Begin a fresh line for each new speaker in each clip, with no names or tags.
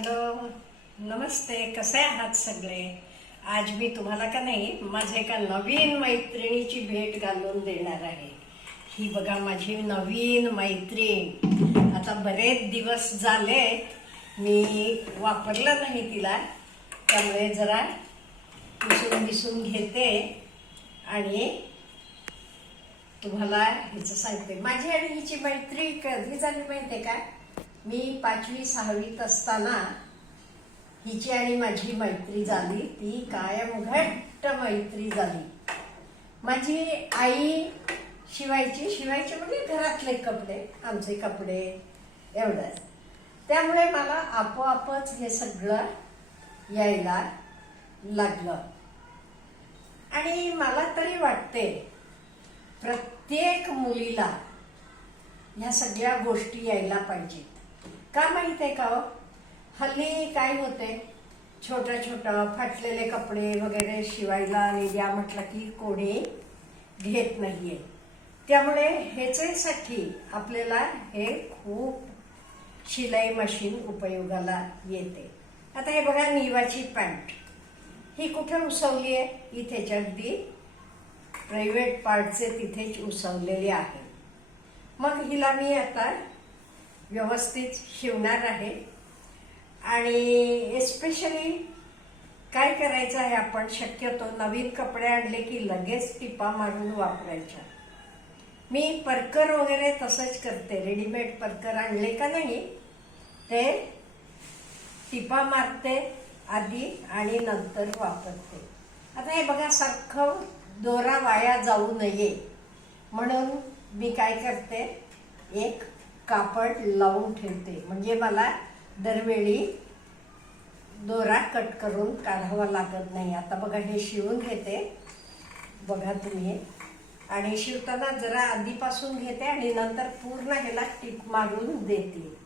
Hello नमस्ते कसे आहात सगळे? आज मी तुम्हाला का नाही माझे एका नवीन मैत्रिणीची भेट घालून देणार आहे. ही बघा माझी नवीन मैत्रीण. आता बरेच दिवस झाले मी वापरलं नाही तिला त्यामुळे जरा पुसून दिसून घेते आणि तुम्हाला हिचं सांगते. माझी आणि हिची मैत्री कधी झाली माहिती आहे का? मी पाचवी सहावीत असताना हिची आणि माझी मैत्री झाली. ती कायम घट्ट मैत्री झाली. माझी आई शिवायची शिवायची म्हणजे घरातले कपडे आमचे कपडे एवढंच. त्यामुळे मला आपोआपच हे सगळं यायला लागलं. आणि मला तरी वाटते प्रत्येक मुलीला ह्या सगळ्या गोष्टी यायला पाहिजेत. का माहीत आहे का हो? हल्ली काय होते छोटं छोटं फाटलेले कपडे वगैरे शिवायला आणि द्या म्हटलं की कोणी घेत नाहीये. त्यामुळे ह्याच्यासाठी आपल्याला हे खूप शिलाई मशीन उपयोगाला येते. आता हे बघा निवाची पॅन्ट. ही कुठे उसवली आहे? इथेच अगदी प्रायव्हेट पार्टचे तिथेच उसवलेले आहे. मग हिला मी आता व्यवस्थित शिवणार आहे. आणि एस्पेशली काय करायचं आहे आपण? शक्यतो नवीन कपडे आणले की लगेच टिपा मारून वापरायच्या. मी परकर वगैरे तसंच करते. रेडीमेड परकर आणले का नाही ते टिपा मारते आधी आणि नंतर वापरते. आता हे बघा सारखं दोरा वाया जाऊ नये. म्हणून मी काय करते एक कापड लावून ठेवते. म्हणजे मला दरवेळी दोरा कट करून काढावा लागत नाही. आता बघा हे शिवून घेते. बघा तुम्ही. आणि शिवताना जरा आधीपासून घेते आणि नंतर पूर्ण ह्याला टीप मारून देते.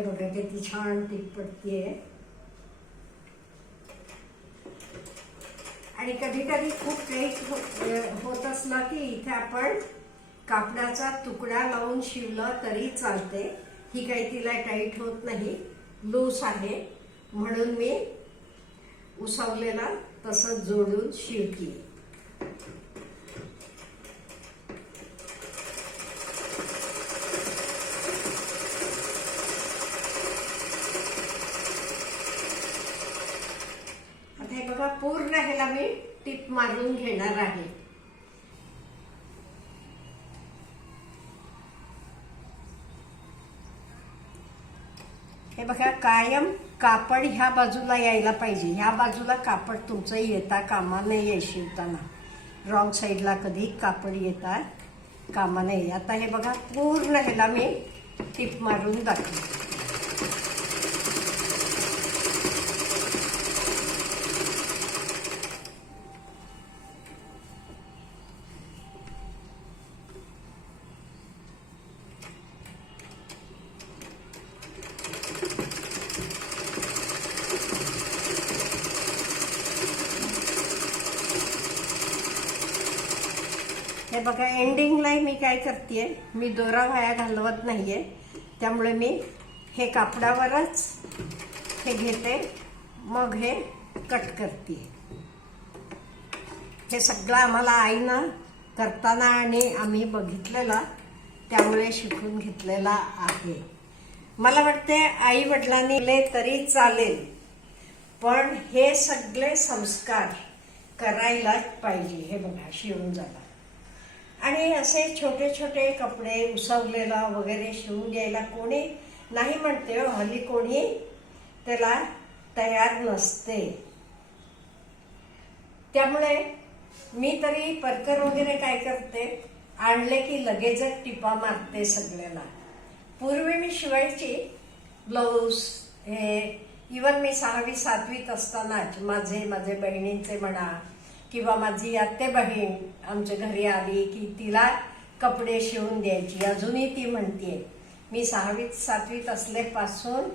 हे बघा किती छान टीप पडतीये आणि कधी कधी खूप टाईट हो, होत असला की इथे आपण कापडाचा तुकडा लावून शिवलं तरी चालते. ही काही तिला टाईट होत नाही लूस आहे. म्हणून मी उसवलेला तसंच जोडून शिवते आता हे बघा पूर्ण ह्याला मी मारून घेणार आहे. हे बघा कायम कापड ह्या बाजूला यायला पाहिजे. ह्या बाजूला कापड तुमचं येता कामा नये शिवताना. रॉंग साईडला कधी कापड येता कामा नये. आता हे बघा पूर्ण ह्याला मी टिप मारून दाखवते. हे बघा एंडिंगला मी काय करते मी दोरा वाया घालवत नाहीये. त्यामुळे मी हे कापडावरच हे घेते मग हे कट करते हे सगळं आम्हाला आईनं करताना आणि आम्ही बघितलेला त्यामुळे शिकून घेतलेला आहे. मला वाटते आई वडिलांनी तरी चालेल पण हे सगळे संस्कार करायलाच पाहिजे. हे बघा शिवून झाला. आणि असे छोटे छोटे कपडे उसवलेला वगैरे शिवून घ्यायला कोणी नाही म्हणते हो, हल्ली कोणी त्याला तयार नसते. त्यामुळे मी तरी परकर वगैरे काय करते आणले की लगेचच टिपा मारते सगळ्याला पूर्वी मी शिवायची ब्लाऊज हे इवन मी सहावी सातवीत असतानाच माझे माझे बहिणींचे म्हणा किंवा माझी आत्ते बहीण आमच्या घरी आली की तिला कपडे शिवून द्यायची. अजूनही ती म्हणतीये मी सहावीत सातवीत असल्यापासून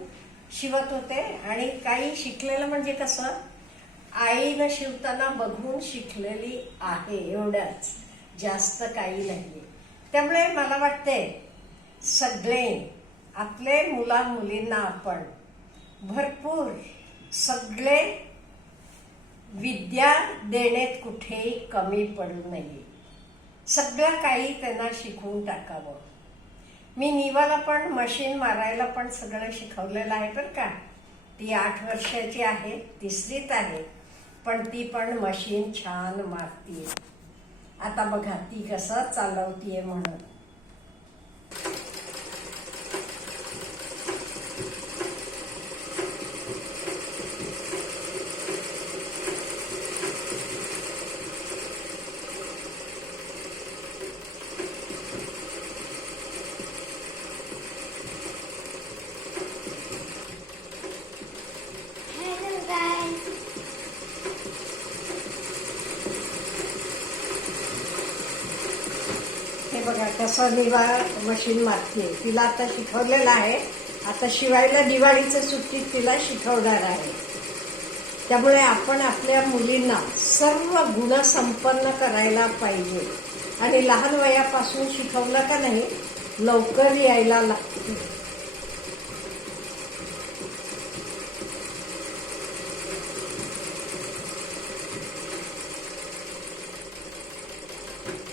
शिवत होते आणि काही शिकलेलं म्हणजे कसं आईनं शिवताना बघून शिकलेली आहे एवढंच जास्त काही नाही त्यामुळे मला वाटते सगळे आपले मुला मुलींना आपण भरपूर सगळे विद्या देण्यात कुठेही कमी पडू नये. सगळं काही त्यांना शिकवून टाकावं. मी निवाला पण मशीन मारायला पण सगळं शिकवलेलं आहे बरं का. ती आठ वर्षाची आहे तिसरीत आहे पण ती पण मशीन छान मारतीये. आता बघा ती कसं चालवतीये म्हणून. बघा कसं निवा मशीन मारते तिला आता शिकवलेलं आहे. आता शिवायला दिवाळीच्या सुट्टीत तिला शिकवणार आहे. त्यामुळे आपण आपल्या मुलींना सर्व गुणसंपन्न करायला पाहिजे. आणि लहान वयापासून शिकवलं का नाही लवकर यायला लागते.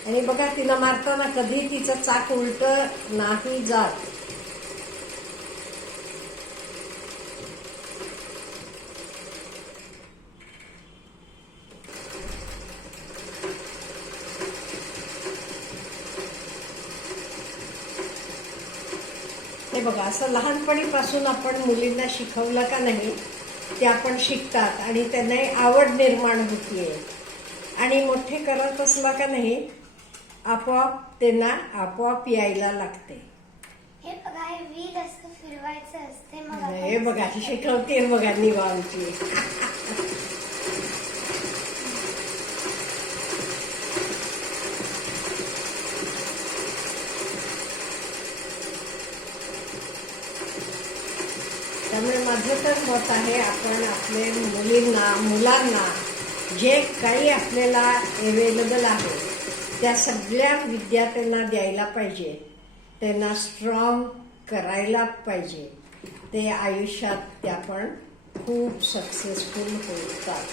आणि बघा तिला मारताना कधी तिचं चाक उलट नाही जात. हे बघा असं लहानपणीपासून आपण मुलींना शिकवलं का नाही ते आपण शिकतात आणि त्यांना आवड निर्माण होतीये. आणि मोठे करत असला का नाही आपोआप त्यांना आपोआप यायला लागते.
हे बघा हे वीर असतं फिरवायचं असते मग
हे
आपण-
बघा शिकवते बघा निवांची त्यामुळे माझं तर मत आहे आपण आपले मुलींना मुलांना जे काही आपल्याला अवेलेबल आहे त्या सगळ्या विद्यार्थ्यांना द्यायला पाहिजे. त्यांना स्ट्रॉंग करायला पाहिजे. ते आयुष्यात त्या पण खूप सक्सेसफुल होतात.